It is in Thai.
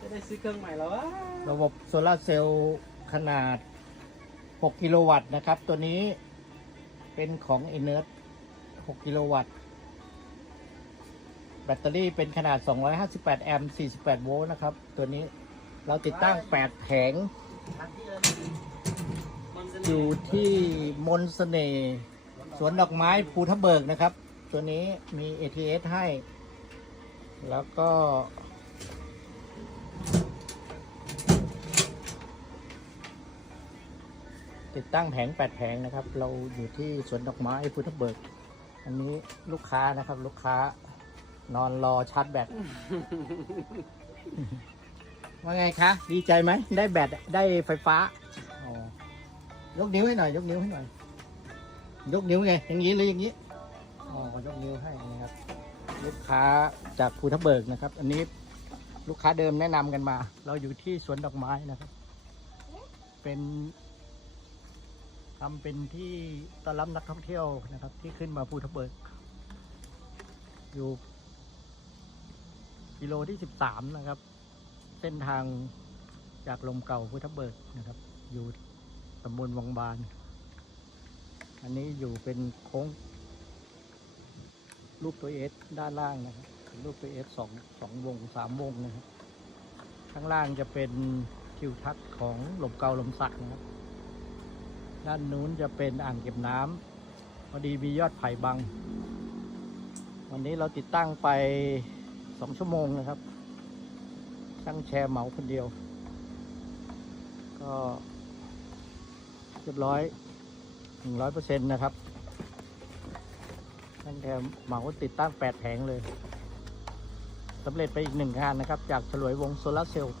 จะได้ซื้อเครื่องใหม่แล้ววะระบบโซลาร์เซลล์ขนาด 6 กิโลวัตต์นะครับ ตัวนี้เป็นของ e n e r t 6 กิโลวัตต์ แบตเตอรี่เป็นขนาด 258 แอมป์ 48 โวลต์นะครับ ตัวนี้เราติดตั้ง 8 แผงมันจะอยู่ที่มนต์เสน่ห์สวนดอกไม้ภูทับเบิกนะครับ ตัวนี้มี ATS ให้ แล้วก็ ติดตั้งแผง8แผงนะครับ เราอยู่ที่สวนดอกไม้ภูทับเบิก อันนี้ลูกค้านะครับ ลูกค้านอนรอชาร์จแบตว่าไงคะ ดีใจไหม ได้แบตได้ไฟฟ้าอ๋อยกนิ้วให้หน่อย ยกนิ้วให้หน่อย ยกนิ้วไง อย่างนี้หรืออย่างนี้อ๋อยกนิ้วให้นะครับ ลูกค้าจากภูทับเบิกนะครับ อันนี้ลูกค้าเดิมแนะนำกันมา เราอยู่ที่สวนดอกไม้นะครับ เป็นทำเป็นที่ต้อนรับนักท่องเที่ยวนะครับ ที่ขึ้นมาภูทับเบิก อยู่กิโลที่สิบสามนะครับ เส้นทางจากลมเก่าพุทธเบิกนะครับ อยู่ตำบลวังบาน อันนี้อยู่เป็นโค้ง รูปตัวเอสด้านล่างนะครับเป็นรูปตัวเอสสองสองวงสามวงนะครับข้างล่างจะเป็นทิวทัศน์ของหลมเก่าลมสักนะครับ ด้านนู้นจะเป็นอ่างเก็บน้ำพอดีมียอดไผ่บัง วันนี้เราติดตั้งไปสองชั่วโมงนะครับช่างแชร์เหมาคนเดียว ก็เรียบร้อยหนึ่งร้อยเปอร์เซ็นต์นะครับ ช่างแถมเหมาติดตั้งแปดแผงเลยสำเร็จไปอีกหนึ่งงานนะครับ จากฉลวยวงโซลาร์เซลล์